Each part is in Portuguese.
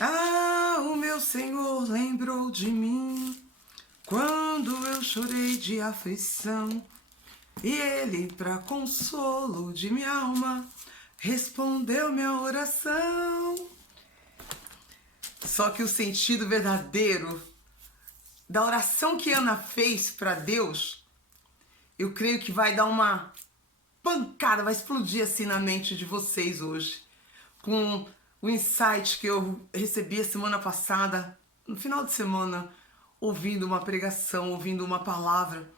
Ah, o meu Senhor lembrou de mim quando eu chorei de aflição, e Ele, para consolo de minha alma, respondeu minha oração. Só que o sentido verdadeiro da oração que Ana fez para Deus, eu creio que vai dar uma pancada, vai explodir assim na mente de vocês hoje, com o insight que eu recebi a semana passada, no final de semana, ouvindo uma pregação, ouvindo uma palavra,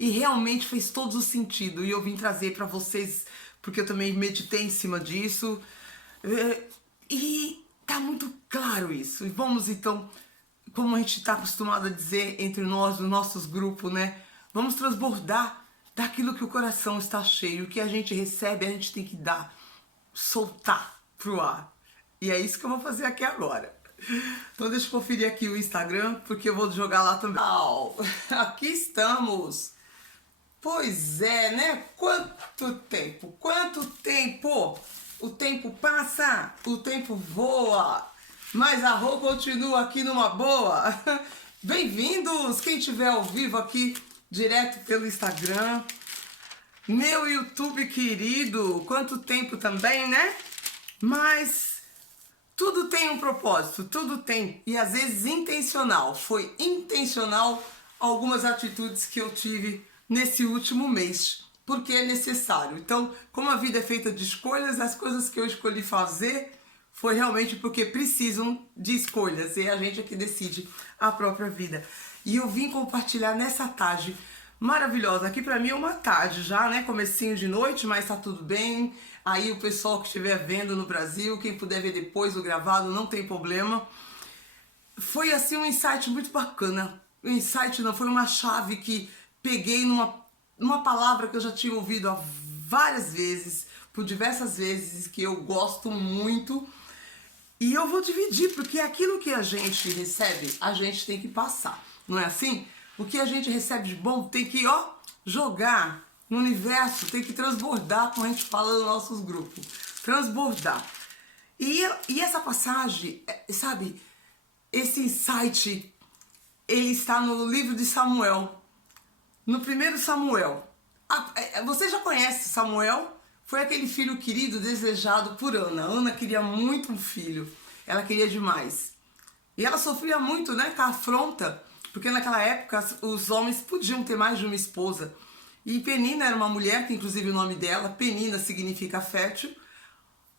e realmente fez todo o sentido, e eu vim trazer para vocês, porque eu também meditei em cima disso, e tá muito claro isso. E vamos então, como a gente está acostumado a dizer entre nós, nos nossos grupos, né? Vamos transbordar daquilo que o coração está cheio, o que a gente recebe, a gente tem que dar, soltar pro ar. E é isso que eu vou fazer aqui agora. Então deixa eu conferir aqui o Instagram, porque eu vou jogar lá também. Aqui estamos. Pois é, né? Quanto tempo? Quanto tempo? O tempo passa, o tempo voa, mas a Rô continua aqui numa boa. Bem-vindos, quem estiver ao vivo aqui, direto pelo Instagram. Meu YouTube querido, quanto tempo também, né? Mas tudo tem um propósito, tudo tem. E às vezes intencional. Foi intencional algumas atitudes que eu tive nesse último mês, porque é necessário. Então, como a vida é feita de escolhas, as coisas que eu escolhi fazer foi realmente porque precisam de escolhas, e a gente é que decide a própria vida. E eu vim compartilhar nessa tarde maravilhosa. Aqui pra mim é uma tarde já, né? Comecinho de noite, mas tá tudo bem. Aí o pessoal que estiver vendo no Brasil, quem puder ver depois o gravado, não tem problema. Foi assim um insight muito bacana. Um insight não, foi uma chave que peguei numa palavra que eu já tinha ouvido há várias vezes, por diversas vezes, que eu gosto muito. E eu vou dividir, porque aquilo que a gente recebe, a gente tem que passar. Não é assim? O que a gente recebe de bom tem que, jogar no universo, tem que transbordar, como a gente fala nos nossos grupos. Transbordar. E essa passagem, sabe, esse insight, ele está no livro de Samuel, no primeiro Samuel. Você já conhece Samuel? Foi aquele filho querido, desejado por Ana. Ana queria muito um filho, ela queria demais. E ela sofria muito, né, com a afronta, porque naquela época os homens podiam ter mais de uma esposa. E Penina era uma mulher, que inclusive o nome dela, Penina, significa fértil,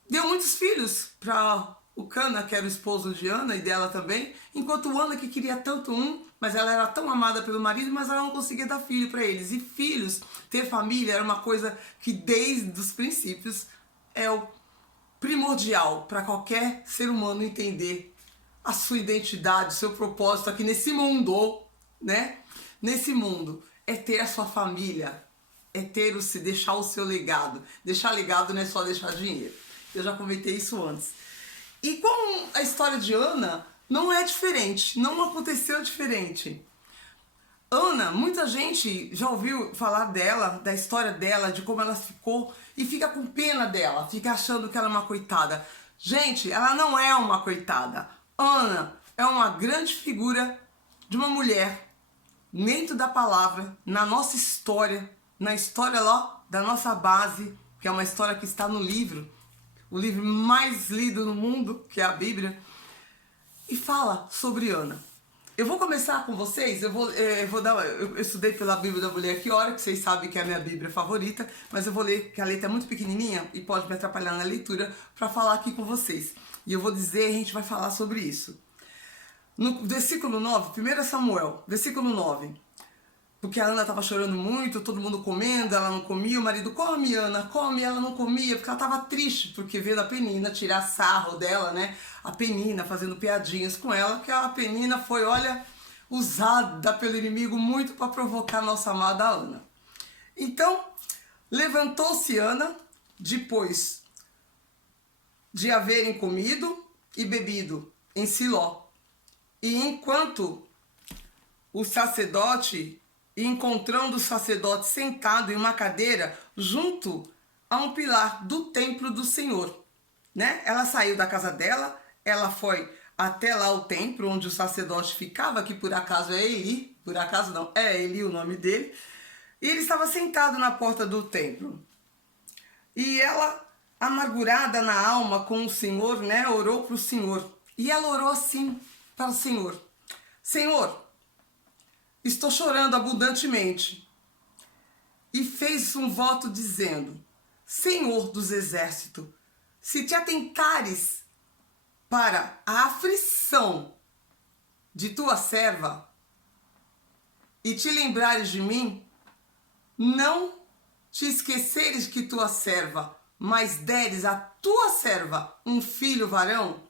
deu muitos filhos para o Cana, que era o esposo de Ana e dela também, enquanto Ana, que queria tanto um, mas ela era tão amada pelo marido, mas ela não conseguia dar filho para eles. E filhos, ter família era uma coisa que desde os princípios é o primordial para qualquer ser humano entender a sua identidade, o seu propósito aqui nesse mundo, né? Nesse mundo é ter a sua família, é ter deixar o seu legado. Deixar legado não é só deixar dinheiro. Eu já comentei isso antes. E como a história de Ana não é diferente, não aconteceu diferente. Ana, muita gente já ouviu falar dela, da história dela, de como ela ficou e fica com pena dela, fica achando que ela é uma coitada. Gente, ela não é uma coitada. Ana é uma grande figura de uma mulher dentro da palavra, na nossa história, na história lá da nossa base, que é uma história que está no livro, o livro mais lido no mundo, que é a Bíblia, e fala sobre Ana. Eu vou começar com vocês, eu estudei pela Bíblia da Mulher que Ora, que vocês sabem que é a minha Bíblia favorita, mas eu vou ler, que a letra é muito pequenininha e pode me atrapalhar na leitura, para falar aqui com vocês. E eu vou dizer, a gente vai falar sobre isso. No versículo 9, 1 Samuel, versículo 9, porque a Ana estava chorando muito, todo mundo comendo, ela não comia, o marido, come Ana, come, ela não comia, porque ela estava triste, porque vendo a Penina tirar sarro dela, né, a Penina fazendo piadinhas com ela, que a Penina foi, olha, usada pelo inimigo muito para provocar a nossa amada Ana. Então, levantou-se Ana, depois de haverem comido e bebido em Siló, e enquanto o sacerdote, encontrando o sacerdote sentado em uma cadeira junto a um pilar do templo do Senhor, né? Ela saiu da casa dela, ela foi até lá o templo onde o sacerdote ficava, que por acaso é Eli, por acaso não, é Eli o nome dele, e ele estava sentado na porta do templo. E ela, amargurada na alma com o Senhor, né, orou para o Senhor. E ela orou assim para o Senhor: Senhor, estou chorando abundantemente. E fez um voto dizendo: Senhor dos exércitos, se te atentares para a aflição de tua serva e te lembrares de mim, não te esqueceres que tua serva, mas deres a tua serva um filho varão,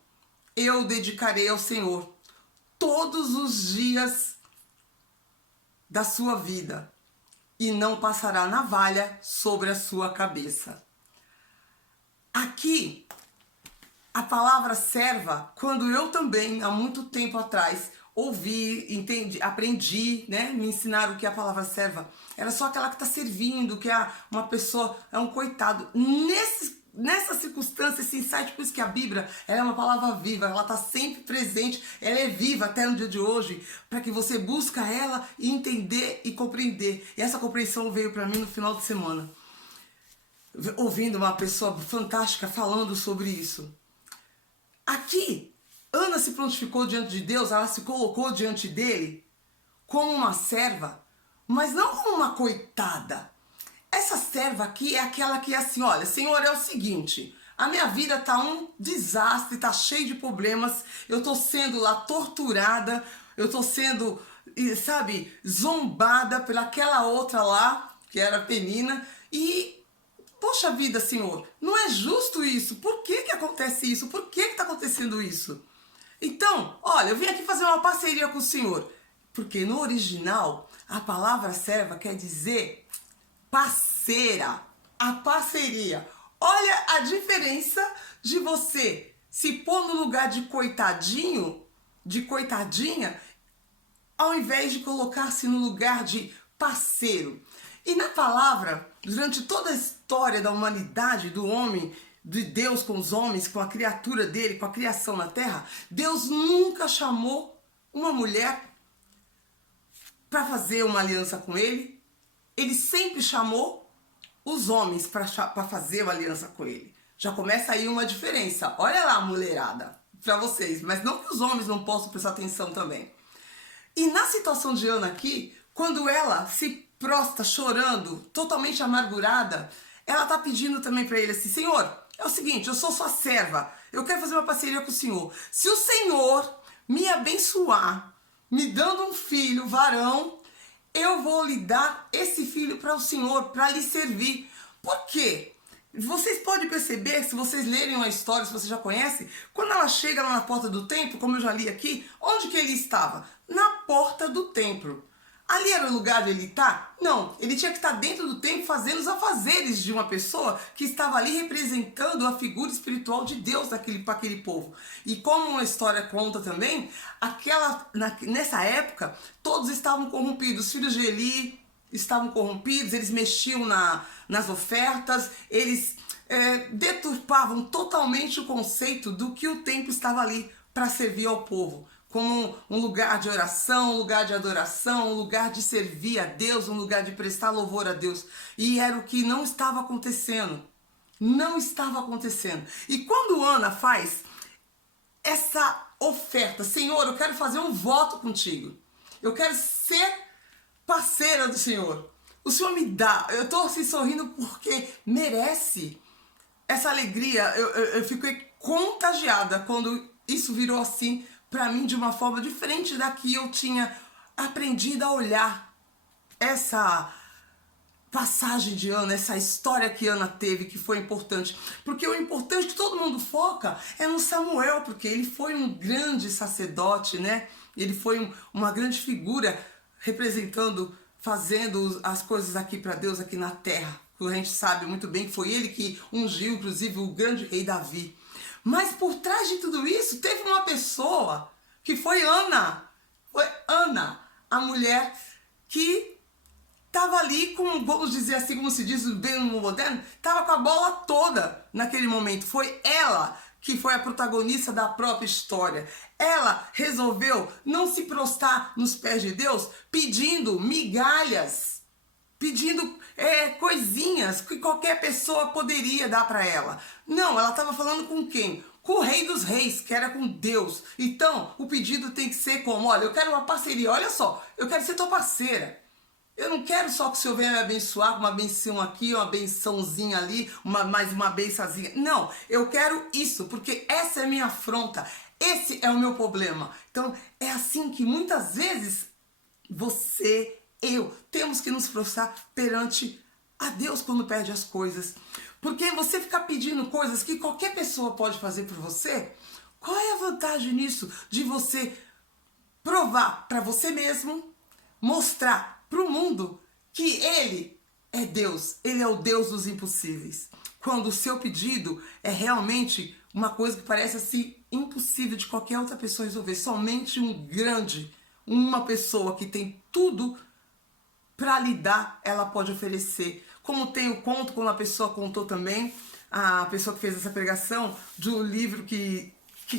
eu o dedicarei ao Senhor todos os dias da sua vida, e não passará navalha sobre a sua cabeça. Aqui, a palavra serva, quando eu também, há muito tempo atrás, ouvi, entendi, aprendi, né? Me ensinaram que a palavra serva era só aquela que está servindo, que é uma pessoa, é um coitado. Nessa circunstância, esse insight, por isso que a Bíblia ela é uma palavra viva, ela está sempre presente, ela é viva até no dia de hoje, para que você busque ela e entender e compreender. E essa compreensão veio para mim no final de semana, ouvindo uma pessoa fantástica falando sobre isso. Aqui, Ana se prontificou diante de Deus, ela se colocou diante dele como uma serva, mas não como uma coitada. Essa serva aqui é aquela que é assim: olha, Senhor, é o seguinte, a minha vida tá um desastre, tá cheio de problemas, eu tô sendo lá torturada, eu tô sendo, sabe, zombada pelaquela outra lá, que era Penina, e poxa vida, Senhor, não é justo isso. Por que que acontece isso? Por que que tá acontecendo isso? Então, olha, eu vim aqui fazer uma parceria com o Senhor. Porque no original, a palavra serva quer dizer parceira. A parceria. Olha a diferença de você se pôr no lugar de coitadinho, de coitadinha, ao invés de colocar-se no lugar de parceiro. E na palavra, durante toda a história da humanidade, do homem, de Deus com os homens, com a criatura dele, com a criação na terra, Deus nunca chamou uma mulher para fazer uma aliança com ele. Ele sempre chamou os homens para fazer uma aliança com ele. Já começa aí uma diferença. Olha lá, mulherada, para vocês. Mas não que os homens não possam prestar atenção também. E na situação de Ana aqui, quando ela se prostra chorando, totalmente amargurada, ela tá pedindo também para ele assim: Senhor, é o seguinte, eu sou sua serva, eu quero fazer uma parceria com o Senhor. Se o Senhor me abençoar, me dando um filho varão, eu vou lhe dar esse filho para o Senhor, para lhe servir. Por quê? Vocês podem perceber, se vocês lerem uma história, se vocês já conhecem, quando ela chega lá na porta do templo, como eu já li aqui, onde que ele estava? Na porta do templo. Ali era o lugar de ele estar? Não, ele tinha que estar dentro do templo fazendo os afazeres de uma pessoa que estava ali representando a figura espiritual de Deus para aquele povo. E como uma história conta também, nessa época, todos estavam corrompidos. Os filhos de Eli estavam corrompidos, eles mexiam nas ofertas, eles deturpavam totalmente o conceito do que o templo estava ali para servir ao povo. Como um lugar de oração, um lugar de adoração, um lugar de servir a Deus, um lugar de prestar louvor a Deus. E era o que não estava acontecendo. Não estava acontecendo. E quando Ana faz essa oferta: Senhor, eu quero fazer um voto contigo. Eu quero ser parceira do Senhor. O Senhor me dá. Eu estou assim sorrindo porque merece essa alegria. Eu fiquei contagiada quando isso virou assim para mim de uma forma diferente da que eu tinha aprendido a olhar essa passagem de Ana, essa história que Ana teve, que foi importante. Porque o importante que todo mundo foca é no Samuel, porque ele foi um grande sacerdote, né? Ele foi uma grande figura representando, fazendo as coisas aqui para Deus, aqui na terra. A gente sabe muito bem que foi ele que ungiu, inclusive, o grande rei Davi. Mas por trás de tudo isso, teve uma pessoa que foi Ana. Foi Ana, a mulher que estava ali com, vamos dizer assim, como se diz bem no moderno, estava com a bola toda naquele momento. Foi ela que foi a protagonista da própria história. Ela resolveu não se prostrar nos pés de Deus pedindo migalhas, pedindo coisinhas que qualquer pessoa poderia dar para ela. Não, ela estava falando com quem? Com o Rei dos Reis, que era com Deus. Então, o pedido tem que ser como, olha, eu quero uma parceria, olha só, eu quero ser tua parceira. Eu não quero só que o Senhor venha me abençoar com uma benção aqui, uma bençãozinha ali, mais uma bençãozinha. Não, eu quero isso, porque essa é a minha afronta, esse é o meu problema. Então, é assim que muitas vezes você, eu, temos que nos prostrar perante a Deus quando pede as coisas. Porque você ficar pedindo coisas que qualquer pessoa pode fazer por você, qual é a vantagem nisso? De você provar para você mesmo, mostrar para o mundo que Ele é Deus, Ele é o Deus dos impossíveis. Quando o seu pedido é realmente uma coisa que parece assim impossível de qualquer outra pessoa resolver, somente uma pessoa que tem tudo para lhe dar, ela pode oferecer. Como tem o conto, quando a pessoa contou também, a pessoa que fez essa pregação, de um livro que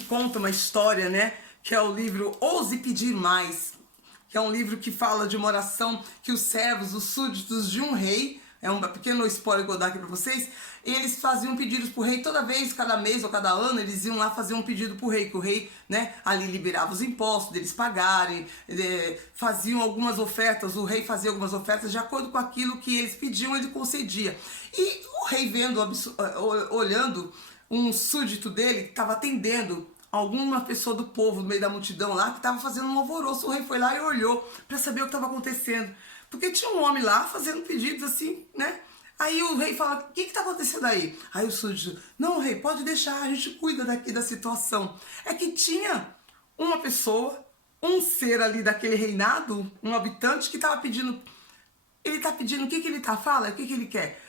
conta uma história, né? Que é o livro Ouse Pedir Mais, que é um livro que fala de uma oração que os servos, os súditos de um rei, é um pequeno spoiler que eu vou dar aqui para vocês, eles faziam pedidos pro rei toda vez, cada mês ou cada ano, eles iam lá fazer um pedido pro rei, que o rei, né, ali liberava os impostos deles pagarem, faziam algumas ofertas, o rei fazia algumas ofertas de acordo com aquilo que eles pediam, ele concedia. E o rei vendo, olhando um súdito dele que estava atendendo alguma pessoa do povo no meio da multidão lá que estava fazendo um alvoroço, o rei foi lá e olhou para saber o que estava acontecendo. Porque tinha um homem lá fazendo pedidos assim, né? Aí o rei fala, o que está acontecendo aí? Aí o súdito, não, rei, pode deixar, a gente cuida daqui da situação. É que tinha uma pessoa, um ser ali daquele reinado, um habitante que estava pedindo, ele está pedindo, o que ele está falando? O que ele quer?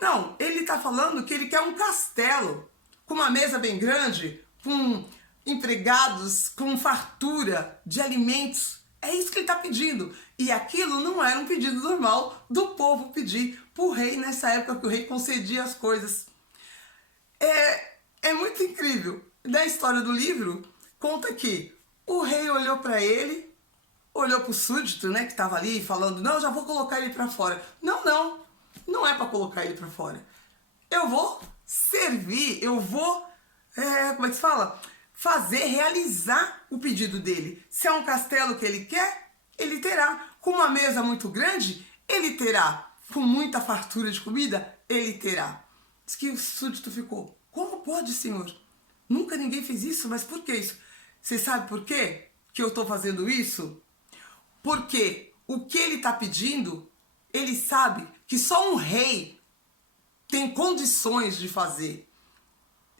Não, ele está falando que ele quer um castelo, com uma mesa bem grande, com empregados, com fartura de alimentos. É isso que ele está pedindo. E aquilo não era um pedido normal do povo pedir para o rei nessa época que o rei concedia as coisas. É muito incrível. Na história do livro, conta que o rei olhou para ele, olhou para o súdito, né, que estava ali falando, não, já vou colocar ele para fora. Não é para colocar ele para fora. Eu vou servir, eu vou, como é que se fala? Realizar o pedido dele. Se é um castelo que ele quer, ele terá. Com uma mesa muito grande, ele terá. Com muita fartura de comida, ele terá. Diz que o súdito ficou, como pode, senhor? Nunca ninguém fez isso, mas por que isso? Você sabe por quê que eu estou fazendo isso? Porque o que ele está pedindo, ele sabe que só um rei tem condições de fazer.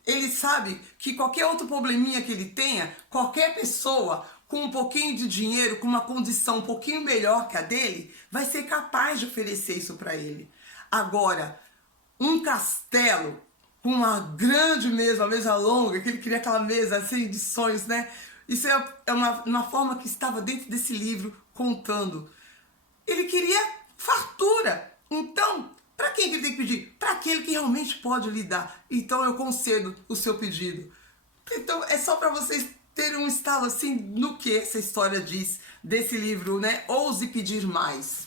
Ele sabe que qualquer outro probleminha que ele tenha, qualquer pessoa com um pouquinho de dinheiro, com uma condição um pouquinho melhor que a dele, vai ser capaz de oferecer isso para ele. Agora, um castelo com uma grande mesa, uma mesa longa, que ele queria aquela mesa assim de sonhos, né? Isso é uma forma que estava dentro desse livro contando. Ele queria fartura. Então, para quem que ele tem que pedir? Para aquele que realmente pode lhe dar. Então eu concedo o seu pedido. Então é só para vocês terem um estalo assim no que essa história diz desse livro, né? Ouse Pedir Mais.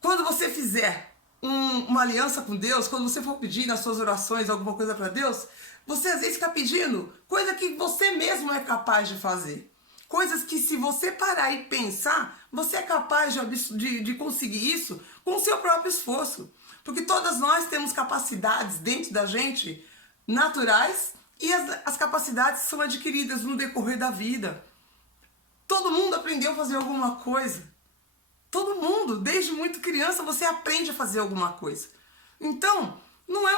Quando você fizer uma aliança com Deus, quando você for pedir nas suas orações alguma coisa para Deus, você às vezes fica pedindo coisa que você mesmo é capaz de fazer. Coisas que, se você parar e pensar, você é capaz de conseguir isso com o seu próprio esforço. Porque todas nós temos capacidades dentro da gente naturais e as capacidades são adquiridas no decorrer da vida. Todo mundo aprendeu a fazer alguma coisa. Todo mundo, desde muito criança, você aprende a fazer alguma coisa. Então, não é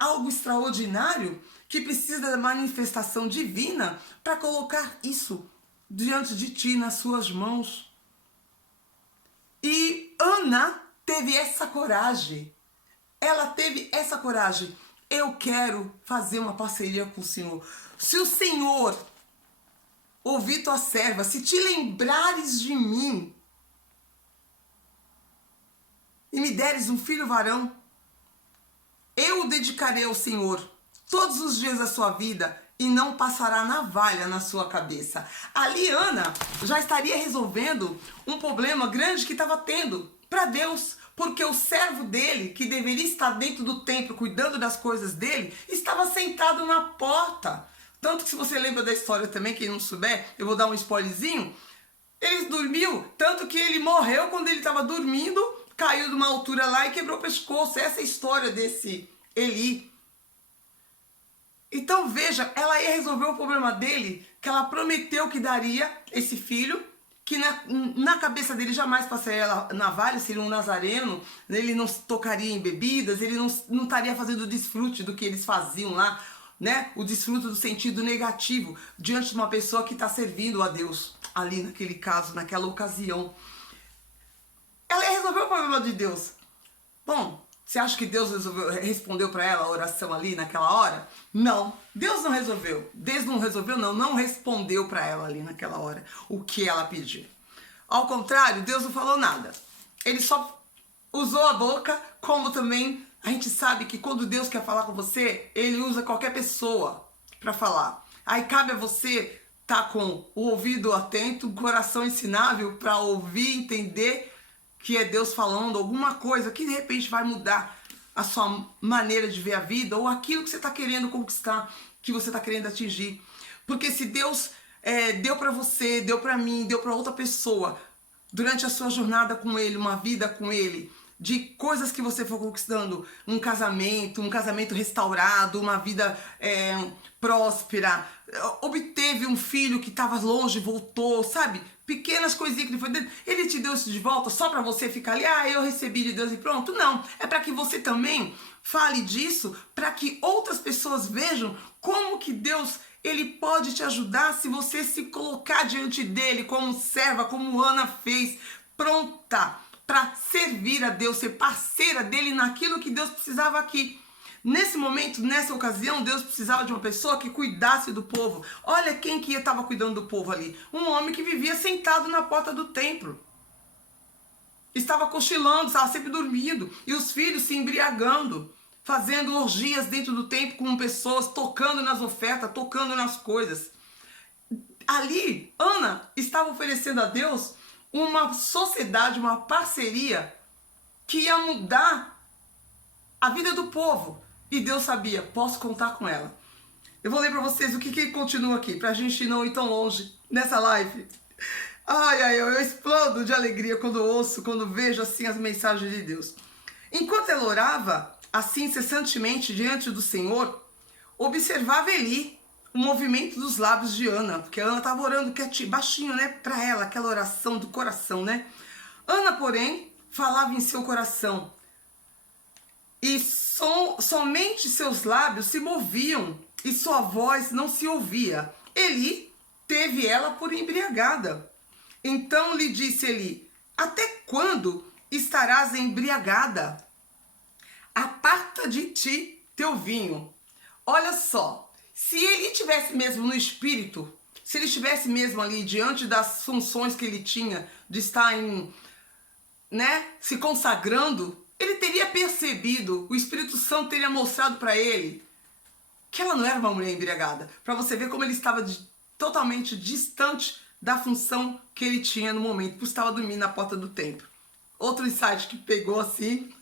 algo extraordinário que precisa da manifestação divina para colocar isso diante de ti, nas suas mãos. E Ana teve essa coragem. Ela teve essa coragem. Eu quero fazer uma parceria com o Senhor. Se o Senhor ouvir tua serva, se te lembrares de mim e me deres um filho varão, eu o dedicarei ao Senhor. todos os dias da sua vida e não passará navalha na sua cabeça. Ali Ana já estaria resolvendo um problema grande que estava tendo para Deus, porque o servo dele, que deveria estar dentro do templo cuidando das coisas dele, estava sentado na porta. Tanto que, se você lembra da história também, quem não souber, eu vou dar um spoilerzinho. Ele dormiu, tanto que ele morreu quando ele estava dormindo, caiu de uma altura lá e quebrou o pescoço. Essa é a história desse Eli. Então veja, ela ia resolver o problema dele, que ela prometeu que daria esse filho, que na cabeça dele jamais passaria navalha, seria um nazareno, ele não tocaria em bebidas, ele não estaria fazendo o desfrute do que eles faziam lá, né? O desfrute do sentido negativo diante de uma pessoa que está servindo a Deus, ali naquele caso, naquela ocasião. Ela ia resolver o problema de Deus. Bom, você acha que Deus respondeu para ela a oração ali naquela hora? Não, Deus não resolveu. Deus não resolveu, não respondeu para ela ali naquela hora o que ela pediu. Ao contrário, Deus não falou nada. Ele só usou a boca, como também a gente sabe que quando Deus quer falar com você, ele usa qualquer pessoa para falar. Aí cabe a você estar com o ouvido atento, o coração ensinável para ouvir, entender que é Deus falando alguma coisa que de repente vai mudar a sua maneira de ver a vida ou aquilo que você está querendo conquistar, que você está querendo atingir. Porque se Deus deu para você, deu para mim, deu para outra pessoa, durante a sua jornada com Ele, uma vida com Ele, de coisas que você for conquistando, um casamento restaurado, uma vida próspera, obteve um filho que estava longe, voltou, sabe? Pequenas coisinhas que ele foi dentro, ele te deu isso de volta só para você ficar ali, eu recebi de Deus e pronto. Não, é para que você também fale disso, para que outras pessoas vejam como que Deus, ele pode te ajudar se você se colocar diante dele como serva, como Ana fez, pronta para servir a Deus, ser parceira dele naquilo que Deus precisava aqui. Nesse momento, nessa ocasião, Deus precisava de uma pessoa que cuidasse do povo. Olha quem que estava cuidando do povo ali. Um homem que vivia sentado na porta do templo. Estava cochilando, estava sempre dormindo. E os filhos se embriagando, fazendo orgias dentro do templo com pessoas, tocando nas ofertas, tocando nas coisas. Ali, Ana estava oferecendo a Deus uma sociedade, uma parceria que ia mudar a vida do povo. E Deus sabia, posso contar com ela. Eu vou ler para vocês o que continua aqui, para a gente não ir tão longe nessa live. Eu explodo de alegria quando ouço, quando vejo assim as mensagens de Deus. Enquanto ela orava, assim incessantemente diante do Senhor, observava Eli o movimento dos lábios de Ana, porque Ana estava orando baixinho, né, para ela, aquela oração do coração, né? Ana, porém, falava em seu coração, e somente seus lábios se moviam, e sua voz não se ouvia. Eli teve ela por embriagada. Então lhe disse Eli: até quando estarás embriagada? Aparta de ti teu vinho. Olha só, se ele estivesse mesmo no espírito, se ele estivesse mesmo ali diante das funções que ele tinha de estar se consagrando, ele teria percebido, o Espírito Santo teria mostrado para ele que ela não era uma mulher embriagada. Para você ver como ele estava totalmente distante da função que ele tinha no momento, por estava dormindo na porta do templo. Outro insight que pegou assim.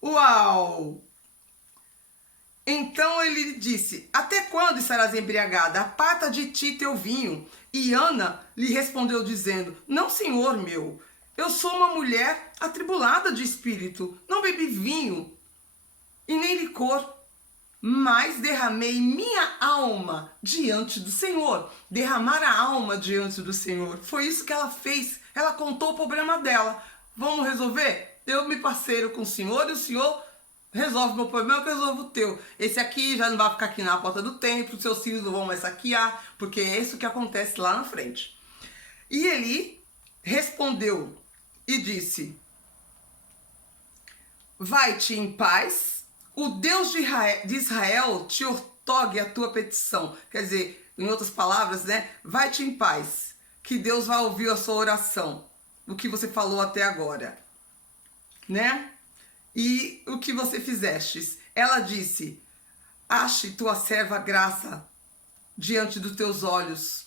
Uau! Então ele disse: até quando estarás embriagada? Aparta de ti teu vinho. E Ana lhe respondeu dizendo: não, senhor meu, eu sou uma mulher atribulada de espírito, não bebi vinho e nem licor, mas derramei minha alma diante do Senhor. Derramar a alma diante do Senhor. Foi isso que ela fez. Ela contou o problema dela. Vamos resolver? Eu me parceiro com o Senhor e o Senhor resolve meu problema, eu resolvo o teu. Esse aqui já não vai ficar aqui na porta do templo, seus filhos não vão mais saquear, porque é isso que acontece lá na frente. E Eli respondeu e disse: vai-te em paz, o Deus de Israel te outorgue a tua petição. Quer dizer, em outras palavras, vai-te em paz, que Deus vai ouvir a sua oração, o que você falou até agora, E o que você fizestes? Ela disse: ache tua serva graça diante dos teus olhos.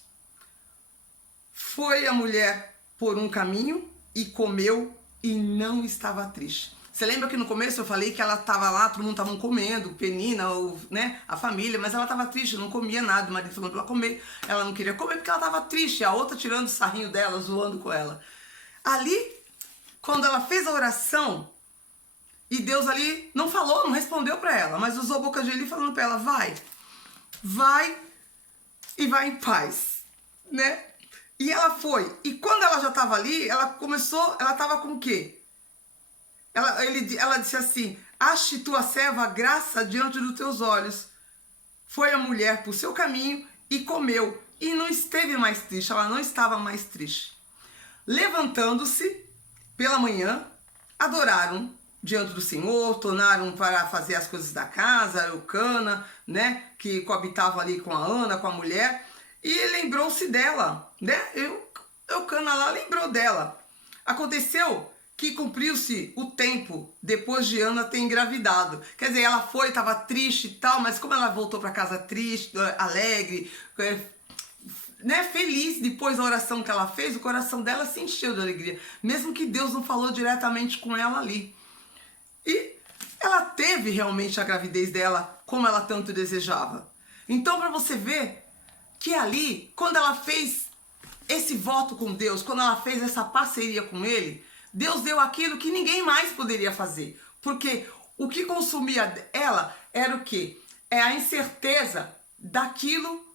Foi a mulher por um caminho e comeu e não estava triste. Você lembra que no começo eu falei que ela estava lá, todo mundo estava comendo, Penina, né, a família, mas ela estava triste, não comia nada, o marido falando para ela comer, ela não queria comer porque ela estava triste, a outra tirando o sarrinho dela, zoando com ela. Ali, quando ela fez a oração, e Deus ali não falou, não respondeu para ela, mas usou a boca de ele falando para ela, vai e vai em paz, né? E ela foi, e quando ela já estava ali, ela estava com o quê? Ela disse assim, ache tua serva graça diante dos teus olhos. Foi a mulher por seu caminho e comeu, e não esteve mais triste, ela não estava mais triste. Levantando-se pela manhã, adoraram diante do Senhor, tornaram para fazer as coisas da casa, Eucana, né, que coabitava ali com a Ana, com a mulher, e lembrou-se dela, né, Eucana lá lembrou dela. Aconteceu que cumpriu-se o tempo depois de Ana ter engravidado. Quer dizer, ela foi, estava triste e tal, mas como ela voltou para casa triste, alegre, né, feliz depois da oração que ela fez, o coração dela se encheu de alegria, mesmo que Deus não falou diretamente com ela ali. E ela teve realmente a gravidez dela como ela tanto desejava. Então, para você ver que ali, quando ela fez esse voto com Deus, quando ela fez essa parceria com Ele, Deus deu aquilo que ninguém mais poderia fazer. Porque o que consumia ela era o quê? É a incerteza daquilo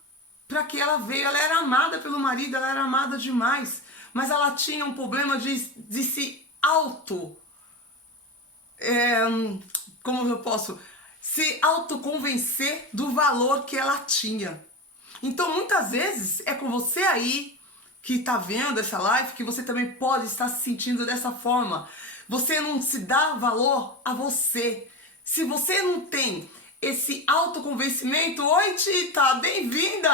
para que ela veio. Ela era amada pelo marido, ela era amada demais. Mas ela tinha um problema de se como eu posso? Se autoconvencer do valor que ela tinha. Então, muitas vezes, é com você aí que está vendo essa live, que você também pode estar se sentindo dessa forma. Você não se dá valor a você. Se você não tem esse autoconvencimento... Oi, Tita, bem-vinda!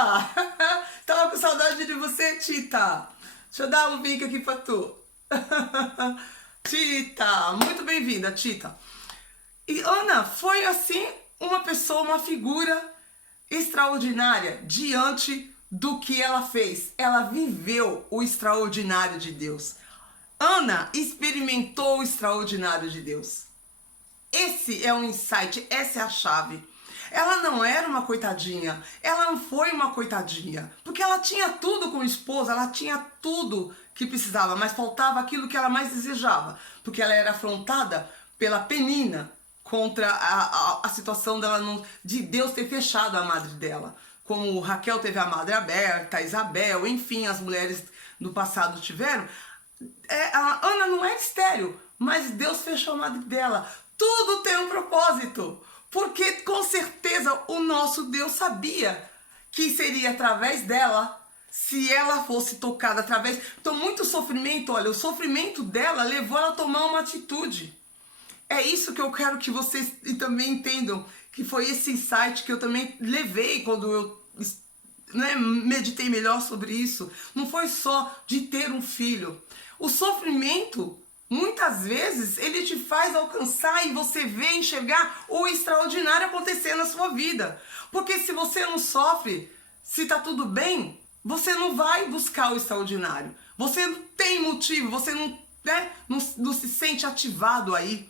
Tava com saudade de você, Tita. Deixa eu dar um vinco aqui pra tu. Tita, muito bem-vinda, Tita. E Ana foi, assim, uma pessoa, uma figura extraordinária diante do que ela fez. Ela viveu o extraordinário de Deus. Ana experimentou o extraordinário de Deus. Esse é o insight, essa é a chave. Ela não era uma coitadinha, ela não foi uma coitadinha, porque ela tinha tudo com o esposo, ela tinha tudo que precisava, mas faltava aquilo que ela mais desejava, porque ela era afrontada pela Penina contra a situação dela de Deus ter fechado a madre dela. Como Raquel teve a madre aberta, Isabel, enfim, as mulheres do passado tiveram. A Ana não era estéril, mas Deus fechou a madre dela. Tudo tem um propósito, porque com certeza o nosso Deus sabia que seria através dela, se ela fosse tocada através... Então, muito sofrimento, olha, o sofrimento dela levou ela a tomar uma atitude. É isso que eu quero que vocês também entendam, que foi esse insight que eu também levei quando eu meditei melhor sobre isso. Não foi só de ter um filho. O sofrimento, muitas vezes, ele te faz alcançar e você vê enxergar o extraordinário acontecer na sua vida. Porque se você não sofre, se tá tudo bem, você não vai buscar o extraordinário. Você não tem motivo, você não se sente ativado aí.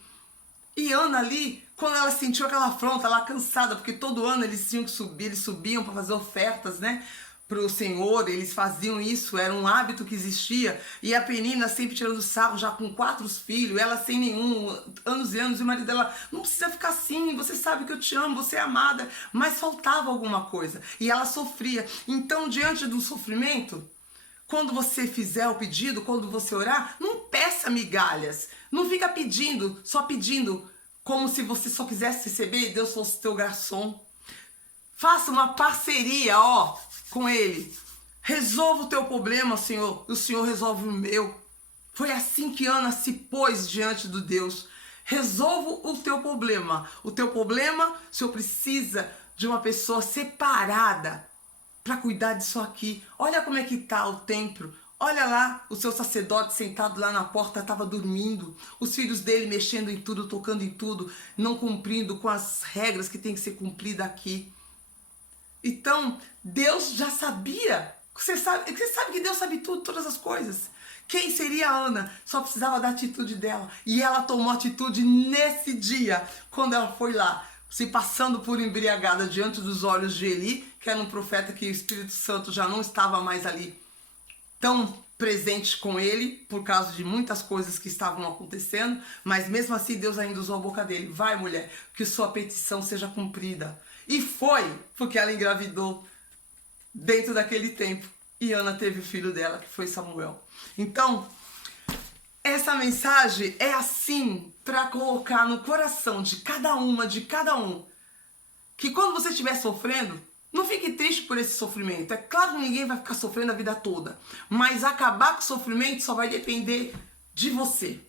E Ana ali, quando ela sentiu aquela afronta, ela cansada, porque todo ano eles tinham que subir, eles subiam para fazer ofertas, né, para o Senhor, eles faziam isso, era um hábito que existia, e a Penina sempre tirando sarro, já com 4 filhos, ela sem nenhum, anos e anos, e o marido dela, não precisa ficar assim, você sabe que eu te amo, você é amada, mas faltava alguma coisa, e ela sofria. Então, diante do sofrimento, quando você fizer o pedido, quando você orar, não peça migalhas. Não fica pedindo, só pedindo, como se você só quisesse receber e Deus fosse teu garçom. Faça uma parceria, com Ele. Resolva o teu problema, Senhor, e o Senhor resolve o meu. Foi assim que Ana se pôs diante do Deus. Resolva o teu problema. O teu problema, o Senhor precisa de uma pessoa separada para cuidar disso aqui. Olha como é que está o templo, Olha lá, o seu sacerdote sentado lá na porta estava dormindo, os filhos dele mexendo em tudo, tocando em tudo, não cumprindo com as regras que tem que ser cumprida aqui. Então, Deus já sabia. Você sabe que Deus sabe tudo, todas as coisas. Quem seria a Ana? Só precisava da atitude dela. E ela tomou atitude nesse dia, quando ela foi lá, se passando por embriagada diante dos olhos de Eli, que era um profeta que o Espírito Santo já não estava mais ali tão presente com ele, por causa de muitas coisas que estavam acontecendo, mas mesmo assim Deus ainda usou a boca dele. Vai, mulher, que sua petição seja cumprida. E foi, porque ela engravidou dentro daquele tempo. E Ana teve o filho dela, que foi Samuel. Então, essa mensagem é assim, para colocar no coração de cada um, que quando você estiver sofrendo, não fique triste por esse sofrimento. É claro que ninguém vai ficar sofrendo a vida toda, mas acabar com o sofrimento só vai depender de você,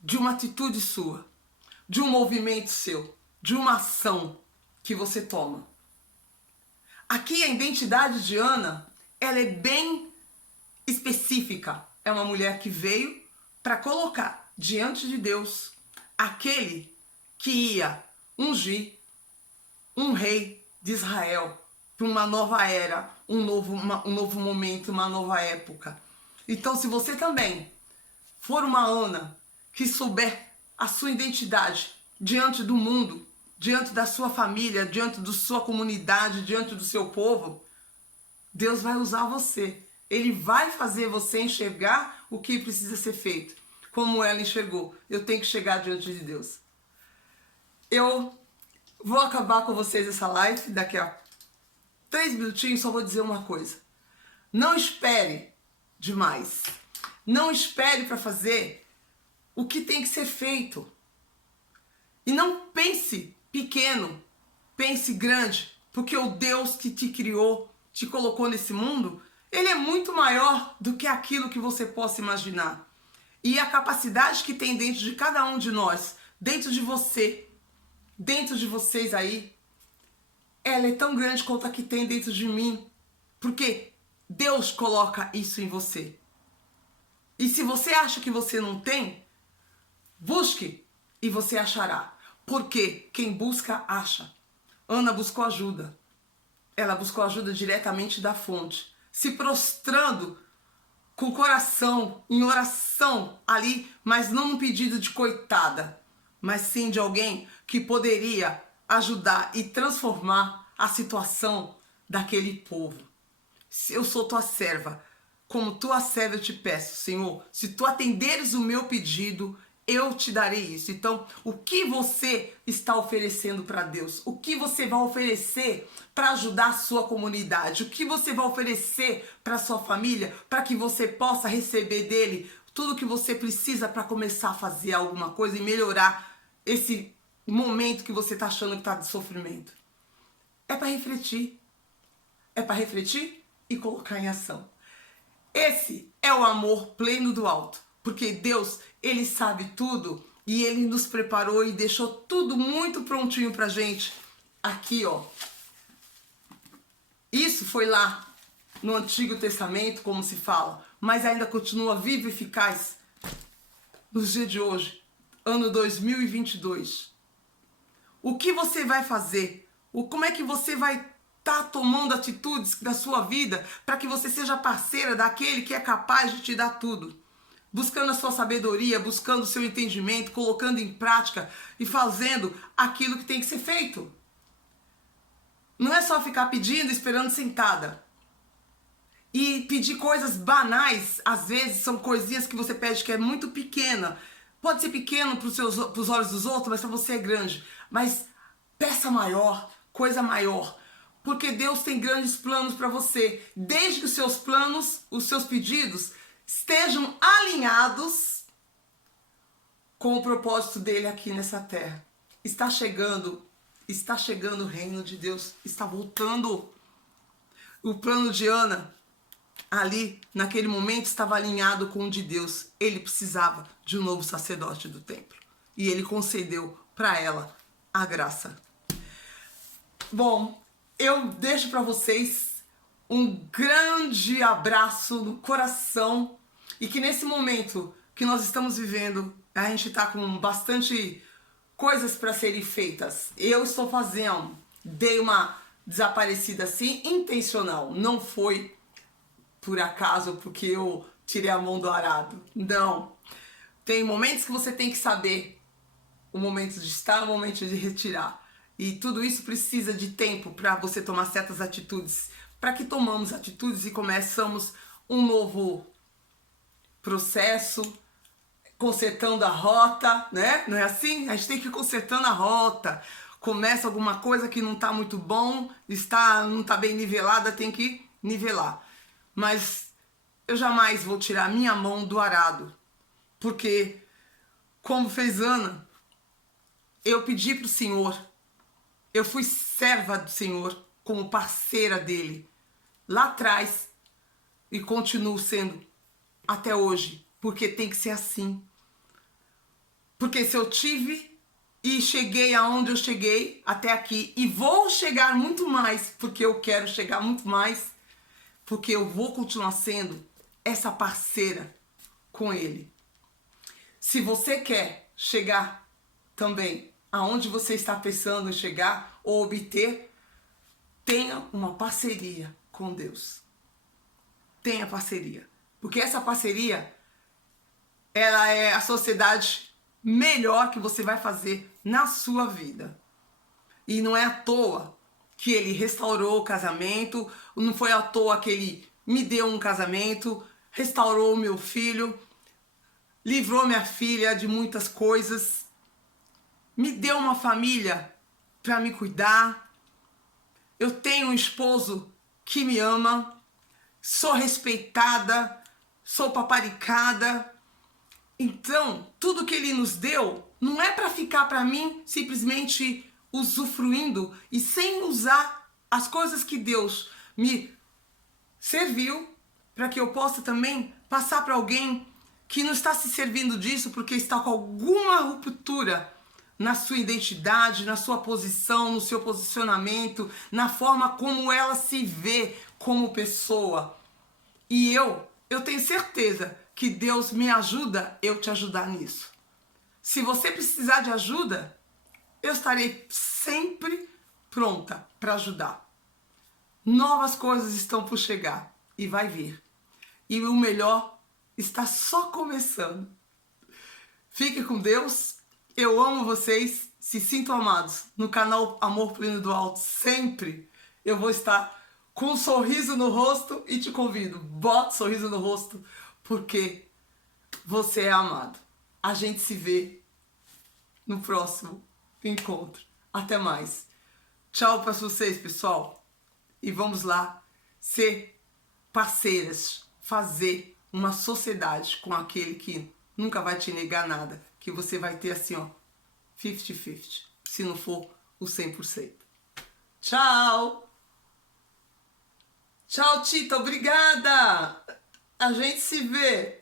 de uma atitude sua, de um movimento seu, de uma ação que você toma. Aqui a identidade de Ana, ela é bem específica. É uma mulher que veio para colocar diante de Deus aquele que ia ungir um rei de Israel para uma nova era, um novo momento, uma nova época. Então, se você também for uma Ana que souber a sua identidade diante do mundo, diante da sua família, diante da sua comunidade, diante do seu povo, Deus vai usar você. Ele vai fazer você enxergar o que precisa ser feito. Como ela enxergou. Eu tenho que chegar diante de Deus. Eu vou acabar com vocês essa live daqui a 3 minutinhos, só vou dizer uma coisa. Não espere demais. Não espere para fazer o que tem que ser feito. E não pense pequeno, pense grande, porque o Deus que te criou, te colocou nesse mundo, ele é muito maior do que aquilo que você possa imaginar. E a capacidade que tem dentro de cada um de nós, dentro de você, dentro de vocês aí, ela é tão grande quanto a que tem dentro de mim. Porque Deus coloca isso em você. E se você acha que você não tem, busque e você achará. Porque quem busca, acha. Ana buscou ajuda. Ela buscou ajuda diretamente da fonte. Se prostrando com o coração, em oração ali, mas não num pedido de coitada, mas sim de alguém que poderia ajudar e transformar a situação daquele povo. Se eu sou tua serva, como tua serva eu te peço, Senhor, se tu atenderes o meu pedido, eu te darei isso. Então, o que você está oferecendo para Deus? O que você vai oferecer para ajudar a sua comunidade? O que você vai oferecer para a sua família? Para que você possa receber dele tudo que você precisa para começar a fazer alguma coisa e melhorar esse momento que você está achando que está de sofrimento. É para refletir. É para refletir e colocar em ação. Esse é o amor pleno do alto. Porque Deus, Ele sabe tudo e Ele nos preparou e deixou tudo muito prontinho pra gente. Aqui, ó. Isso foi lá no Antigo Testamento, como se fala, mas ainda continua vivo e eficaz nos dias de hoje, ano 2022. O que você vai fazer? Como é que você vai estar tomando atitudes da sua vida para que você seja parceira daquele que é capaz de te dar tudo? Buscando a sua sabedoria, buscando o seu entendimento, colocando em prática e fazendo aquilo que tem que ser feito. Não é só ficar pedindo, esperando sentada. E pedir coisas banais, às vezes são coisinhas que você pede que é muito pequena. Pode ser pequeno para os olhos dos outros, mas para você é grande. Mas peça maior, coisa maior. Porque Deus tem grandes planos para você. Desde que os seus planos, os seus pedidos estejam alinhados com o propósito dele aqui nessa terra. Está chegando o reino de Deus, está voltando. O plano de Ana, ali, naquele momento, estava alinhado com o de Deus. Ele precisava de um novo sacerdote do templo. E ele concedeu para ela a graça. Bom, eu deixo para vocês um grande abraço no coração e que nesse momento que nós estamos vivendo, a gente está com bastante coisas para serem feitas. Eu estou fazendo, dei uma desaparecida assim, intencional, não foi por acaso porque eu tirei a mão do arado, não. Tem momentos que você tem que saber o momento de estar, o momento de retirar. E tudo isso precisa de tempo para você tomar certas atitudes, para que tomamos atitudes e começamos um novo processo, consertando a rota, né? Não é assim? A gente tem que ir consertando a rota. Começa alguma coisa que não está muito bom, não está bem nivelada, tem que nivelar. Mas eu jamais vou tirar minha mão do arado, porque, como fez Ana, eu pedi para o Senhor, eu fui serva do Senhor, como parceira dele, lá atrás, e continuo sendo até hoje, porque tem que ser assim. Porque se eu tive e cheguei aonde eu cheguei, até aqui, e vou chegar muito mais, porque eu quero chegar muito mais, porque eu vou continuar sendo essa parceira com ele. Se você quer chegar também aonde você está pensando em chegar ou obter, tenha uma parceria com Deus. Tenha parceria. Porque essa parceria, ela é a sociedade melhor que você vai fazer na sua vida. E não é à toa que ele restaurou o casamento, não foi à toa que ele me deu um casamento, restaurou meu filho, livrou minha filha de muitas coisas, me deu uma família para me cuidar. Eu tenho um esposo que me ama, sou respeitada, sou paparicada. Então, tudo que ele nos deu não é para ficar para mim simplesmente usufruindo e sem usar as coisas que Deus me serviu para que eu possa também passar para alguém que não está se servindo disso porque está com alguma ruptura na sua identidade, na sua posição, no seu posicionamento, na forma como ela se vê como pessoa. E eu tenho certeza que Deus me ajuda eu te ajudar nisso. Se você precisar de ajuda, eu estarei sempre pronta para ajudar. Novas coisas estão por chegar e vai vir. E o melhor está só começando. Fique com Deus. Eu amo vocês. Se sintam amados. No canal Amor Pleno do Alto, sempre eu vou estar com um sorriso no rosto e te convido. Bota sorriso no rosto, porque você é amado. A gente se vê no próximo encontro. Até mais. Tchau para vocês, pessoal. E vamos lá ser parceiras, fazer uma sociedade com aquele que nunca vai te negar nada, que você vai ter assim, ó, 50-50, se não for o 100%. Tchau! Tchau, Tita, obrigada! A gente se vê!